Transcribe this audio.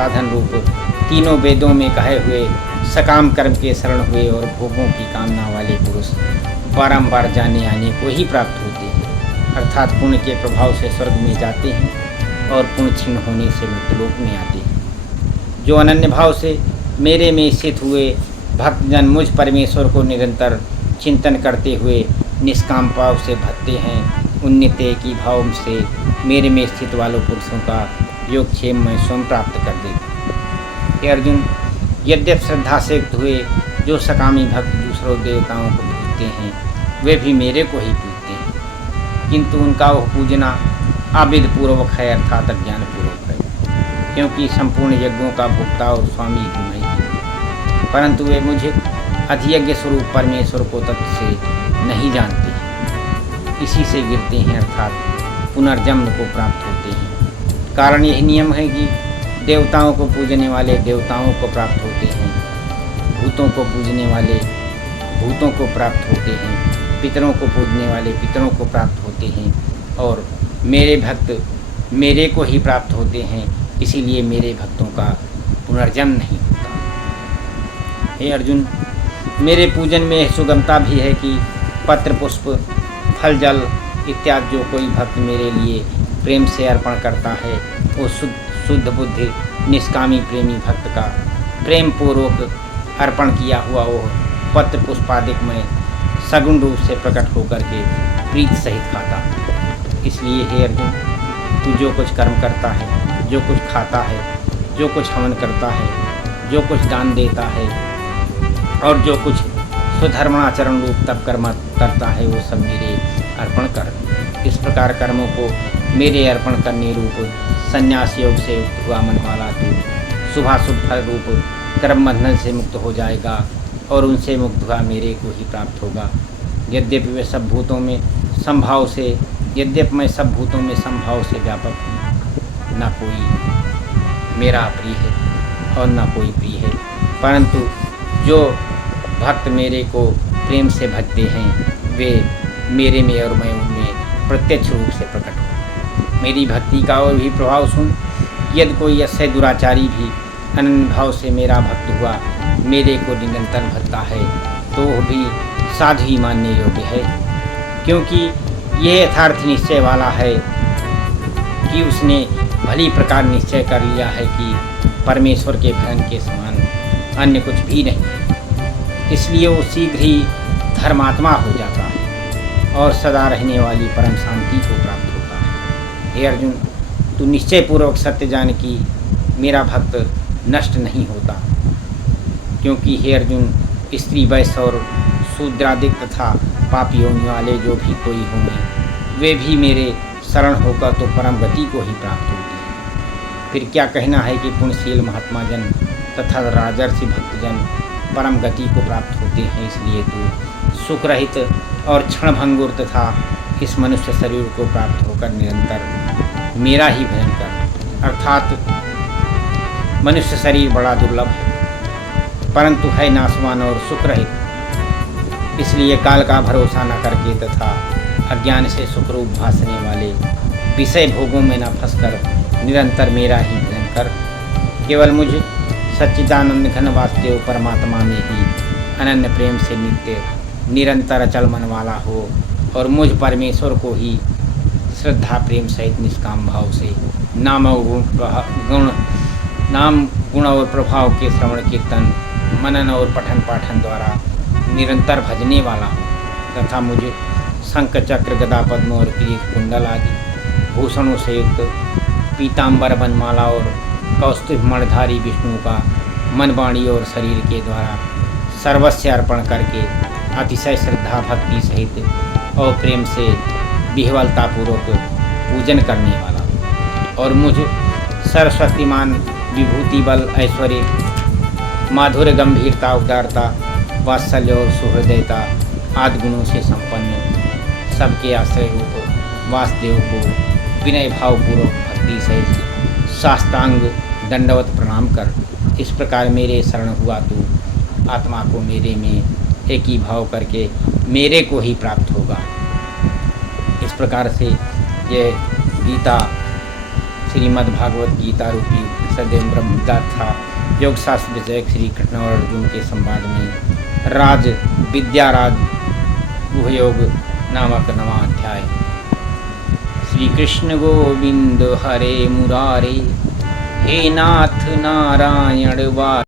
साधन रूप तीनों वेदों में कहे हुए सकाम कर्म के शरण हुए और भोगों की कामना वाले पुरुष बारंबार जाने आने को ही प्राप्त होते हैं, अर्थात पुण्य के प्रभाव से स्वर्ग में जाते हैं और पुण्य क्षीण होने से मृत्युलोक में आते हैं। जो अनन्य भाव से मेरे में स्थित हुए भक्तजन मुझ परमेश्वर को निरंतर चिंतन करते हुए निष्काम भाव से भजते हैं, उन नित्य की भाव से मेरे में स्थित वालों पुरुषों का योगक्षेम में स्वयं प्राप्त कर देगा। हे अर्जुन, यद्यप श्रद्धा से युक्त हुए जो सकामी भक्त दूसरों देवताओं को पूजते हैं वे भी मेरे को ही पूजते हैं, किंतु उनका वह पूजना आविद पूर्वक है, अर्थात अज्ञान पूर्वक है, क्योंकि संपूर्ण यज्ञों का भोक्ता और स्वामी हूँ मैं ही, परंतु वे मुझे अधियज्ञ स्वरूप परमेश्वर को तत्व से नहीं जानते, इसी से गिरते हैं, अर्थात पुनर्जन्म को प्राप्त होते हैं। कारण यही नियम है कि देवताओं को पूजने वाले देवताओं को प्राप्त होते हैं, भूतों को पूजने वाले भूतों को प्राप्त होते हैं, पितरों को पूजने वाले पितरों को प्राप्त होते हैं, और मेरे भक्त मेरे को ही प्राप्त होते हैं, इसीलिए मेरे भक्तों का पुनर्जन्म नहीं होता। हे अर्जुन, मेरे पूजन में सुगमता भी है कि पत्र पुष्प फल जल इत्यादि जो कोई भक्त मेरे लिए प्रेम से अर्पण करता है वो शुद्ध बुद्धि निष्कामी प्रेमी भक्त का प्रेम पूर्वक अर्पण किया हुआ वो पत्र पुष्पादिक में सगुण रूप से प्रकट होकर के प्रीत सहित खाता। इसलिए हे अर्जुन, तू जो कुछ कर्म करता है, जो कुछ खाता है, जो कुछ हवन करता है, जो कुछ दान देता है और जो कुछ स्वधर्माचरण रूप तप कर्म करता है वो सब मेरे अर्पण कर। इस प्रकार कर्मों को मेरे अर्पण करने रूप संन्यास योग से युक्त हुआ मन वाला तू शुभाशुभ फल रूप कर्म बंधन से मुक्त हो जाएगा और उनसे मुक्त हुआ मेरे को ही प्राप्त होगा। यद्यपि मैं सब भूतों में संभाव से व्यापक हूँ, न कोई मेरा प्रिय है और न कोई प्रिय है, परंतु जो भक्त मेरे को प्रेम से भजते हैं वे मेरे में और मैं उनमें प्रत्यक्ष रूप से प्रकट हूँ। मेरी भक्ति का और भी प्रभाव सुन, यदि कोई अस्य दुराचारी भी अनन्य भाव से मेरा भक्त हुआ मेरे को निरंतर भजता है तो वह भी साधु ही मानने योग्य है, क्योंकि यह यथार्थ निश्चय वाला है कि उसने भली प्रकार निश्चय कर लिया है कि परमेश्वर के भजन के समान अन्य कुछ भी नहीं, इसलिए वो शीघ्र ही धर्मात्मा हो जाता है और सदा रहने वाली परम शांति को प्राप्त होता है। हे अर्जुन, तू निश्चय पूर्वक सत्य जान कि मेरा भक्त नष्ट नहीं होता, क्योंकि हे अर्जुन, स्त्री वैश्य और शूद्रादिक तथा पापी होने वाले जो भी कोई होंगे वे भी मेरे शरण होकर तो परम गति को ही प्राप्त होते हैं। फिर क्या कहना है कि पुण्यशील महात्मा जन तथा राजर्षि भक्तजन परम गति को प्राप्त होते हैं, इसलिए तू सुख रहित और क्षण भंगुर तथा इस मनुष्य शरीर को प्राप्त होकर निरंतर मेरा ही भजन कर। अर्थात मनुष्य शरीर बड़ा दुर्लभ है, परंतु है नाशवान और सुख रहित, इसलिए काल का भरोसा न करके तथा अज्ञान से सुखरूप भासने वाले विषय भोगों में न फंसकर निरंतर मेरा ही भजन कर। केवल मुझ सच्चिदानंद घन वासुदेव परमात्मा में ही अनन्य प्रेम से नित्य निरंतर अचल मन वाला हो और मुझ परमेश्वर को ही श्रद्धा प्रेम सहित निष्काम भाव से नाम गुण और प्रभाव के श्रवण कीर्तन मनन और पठन पाठन द्वारा निरंतर भजने वाला हो तथा मुझे शंख चक्र गदा पद्म और किरीट कुंडल आदि भूषणों से युक्त पीताम्बर बनमाला और कौस्तुभ मणिधारी विष्णु का मन वाणी और शरीर के द्वारा सर्वस्व अर्पण करके अतिशय श्रद्धा भक्ति सहित और प्रेम से विह्वलतापूर्वक पूजन करने वाला और मुझ सरस्वतीमान विभूति बल ऐश्वर्य माधुर्य गंभीरता उदारता वात्सल्य और सुहृदयता आदि गुणों से संपन्न सबके आश्रय रूप वासुदेव को विनय भावपूर्वक भक्ति सहित साष्टांग दंडवत प्रणाम कर। इस प्रकार मेरे शरण हुआ तू आत्मा को मेरे में एक ही भाव करके मेरे को ही प्राप्त होगा। प्रकार से यह गीता श्रीमद् भागवत गीता रूपी सदैव ब्रह्मदाता योग शास्त्र विषय श्री कृष्ण और अर्जुन के संवाद में राज विद्याराज गुहयोग नामक नवा अध्याय। श्री कृष्ण गोविंद हरे मुरारे, हे नाथ नारायण वा